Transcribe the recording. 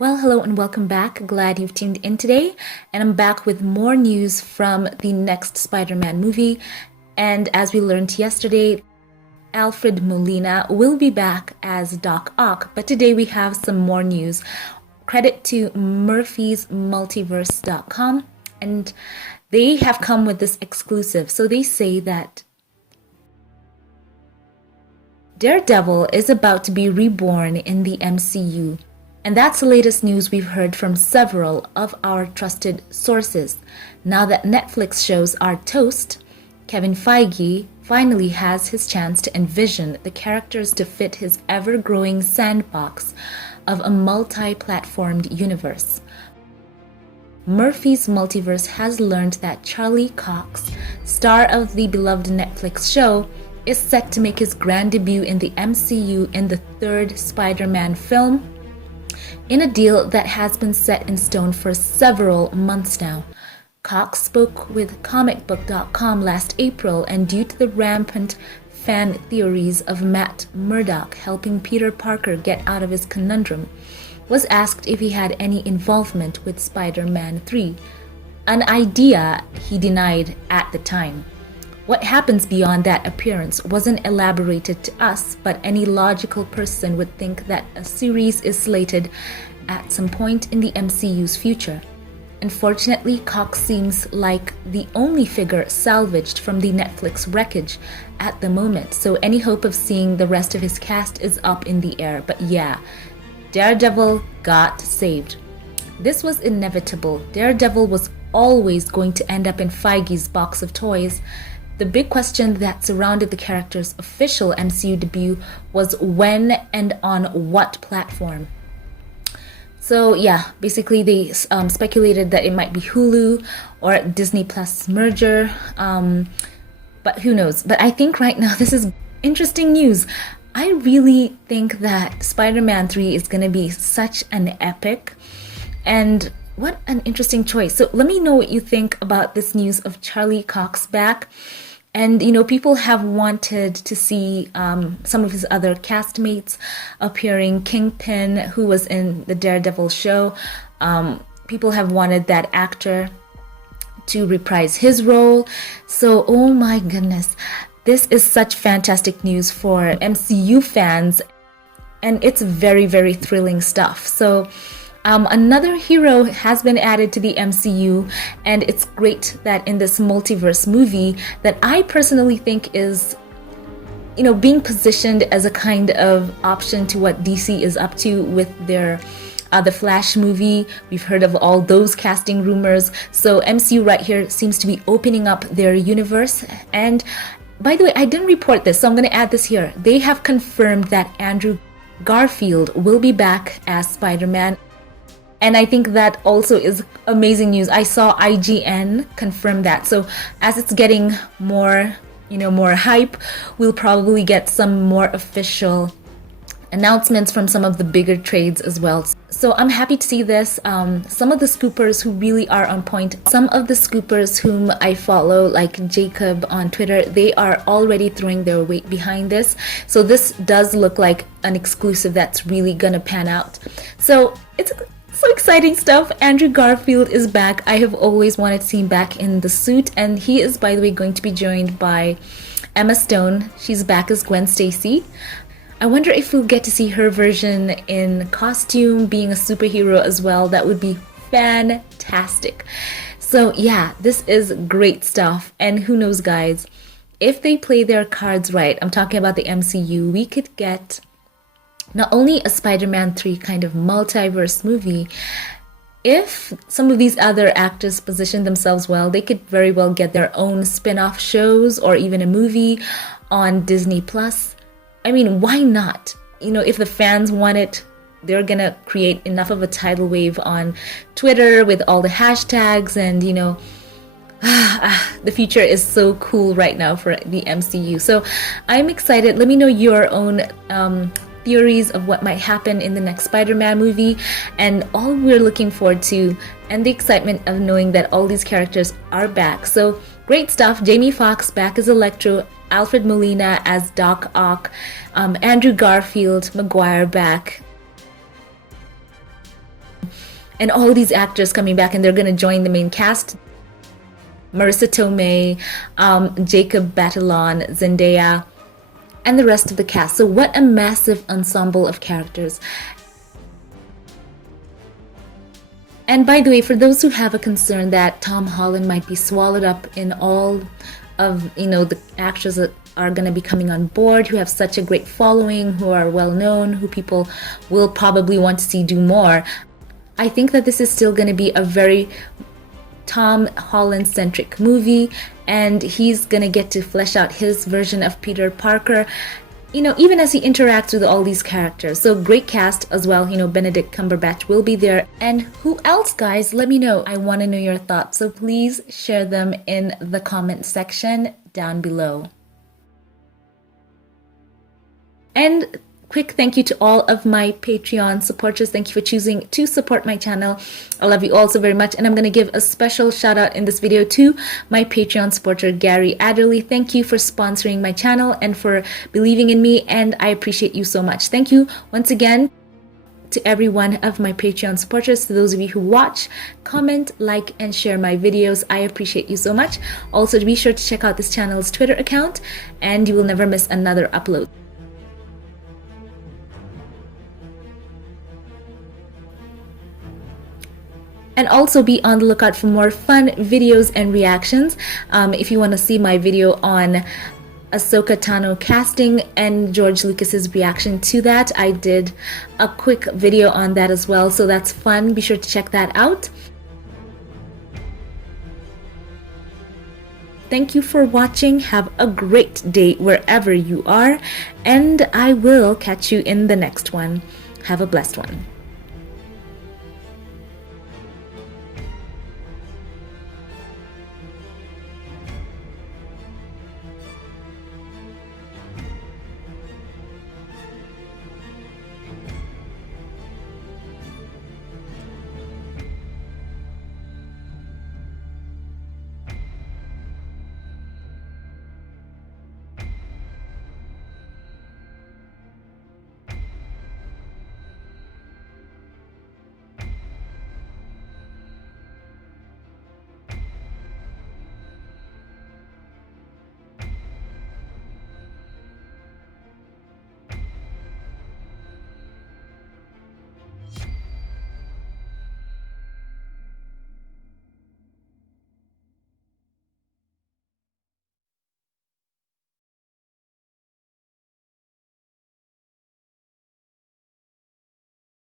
Well, hello and welcome back. Glad you've tuned in today. And I'm back with more news from the next Spider Man movie. And as we learned yesterday, Alfred Molina will be back as Doc Ock. But today we have some more news. Credit to murphysmultiverse.com. And they have come with this exclusive. So they say that Daredevil is about to be reborn in the MCU. And that's the latest news we've heard from several of our trusted sources. Now that Netflix shows are toast, Kevin Feige finally has his chance to envision the characters to fit his ever-growing sandbox of a multi-platformed universe. Murphy's Multiverse has learned that Charlie Cox, star of the beloved Netflix show, is set to make his grand debut in the MCU in the third Spider-Man film, in a deal that has been set in stone for several months now. Cox spoke with comicbook.com last April, and due to the rampant fan theories of Matt Murdock helping Peter Parker get out of his conundrum, was asked if he had any involvement with Spider-Man 3, an idea he denied at the time. What happens beyond that appearance wasn't elaborated to us, but any logical person would think that a series is slated at some point in the MCU's future. Unfortunately, Cox seems like the only figure salvaged from the Netflix wreckage at the moment, so any hope of seeing the rest of his cast is up in the air. But yeah, Daredevil got saved. This was inevitable. Daredevil was always going to end up in Feige's box of toys. The big question that surrounded the character's official MCU debut was when and on what platform. So yeah, basically they speculated that it might be Hulu or Disney Plus merger, but who knows. But I think right now this is interesting news. I really think that Spider-Man 3 is going to be such an epic, and what an interesting choice. So let me know what you think about this news of Charlie Cox back. And, people have wanted to see some of his other castmates appearing. Kingpin, who was in the Daredevil show, people have wanted that actor to reprise his role. So, oh my goodness, this is such fantastic news for MCU fans. And it's very, very thrilling stuff. So, another hero has been added to the MCU, and it's great that in this multiverse movie that I personally think is, being positioned as a kind of option to what DC is up to with their the Flash movie. We've heard of all those casting rumors. So MCU right here seems to be opening up their universe. And by the way, I didn't report this, so I'm going to add this here. They have confirmed that Andrew Garfield will be back as Spider-Man. And I think that also is amazing news. I saw IGN confirm that. So as it's getting more, more hype, we'll probably get some more official announcements from some of the bigger trades as well. So I'm happy to see this. Some of the scoopers who really are on point, some of the scoopers whom I follow, like Jacob on Twitter, they are already throwing their weight behind this. So this does look like an exclusive that's really gonna pan out. So it's so exciting stuff. Andrew Garfield is back. I have always wanted to see him back in the suit, and he is, by the way, going to be joined by Emma Stone. She's back as Gwen Stacy. I wonder if we'll get to see her version in costume, being a superhero as well. That would be fantastic. So yeah, this is great stuff. And who knows, guys, if they play their cards right, I'm talking about the MCU, we could get not only a Spider-Man 3 kind of multiverse movie. If some of these other actors position themselves well, they could very well get their own spin-off shows or even a movie on Disney Plus. I mean, why not? If the fans want it, they're gonna create enough of a tidal wave on Twitter with all the hashtags, and the future is so cool right now for the MCU. So I'm excited. Let me know your own theories of what might happen in the next Spider-Man movie, and all we're looking forward to, and the excitement of knowing that all these characters are back. So great stuff. Jamie Foxx back as Electro, Alfred Molina as Doc Ock, Andrew Garfield, Maguire back. And all these actors coming back, and they're going to join the main cast. Marissa Tomei, Jacob Batalon, Zendaya, and the rest of the cast. So what a massive ensemble of characters. And by the way, for those who have a concern that Tom Holland might be swallowed up in all of, the actors that are going to be coming on board, who have such a great following, who are well known, who people will probably want to see do more, I think that this is still going to be a very Tom Holland centric movie, and he's going to get to flesh out his version of Peter Parker, even as he interacts with all these characters. So great cast as well. Benedict Cumberbatch will be there. And who else, guys? Let me know. I want to know your thoughts. So please share them in the comment section down below. And quick thank you to all of my Patreon supporters. Thank you for choosing to support my channel. I love you all so very much. And I'm going to give a special shout out in this video to my Patreon supporter, Gary Adderley. Thank you for sponsoring my channel and for believing in me. And I appreciate you so much. Thank you once again to every one of my Patreon supporters. To those of you who watch, comment, like, and share my videos. I appreciate you so much. Also, be sure to check out this channel's Twitter account and you will never miss another upload. And also be on the lookout for more fun videos and reactions. If you want to see my video on Ahsoka Tano casting and George Lucas's reaction to that, I did a quick video on that as well. So that's fun. Be sure to check that out. Thank you for watching. Have a great day wherever you are. And I will catch you in the next one. Have a blessed one.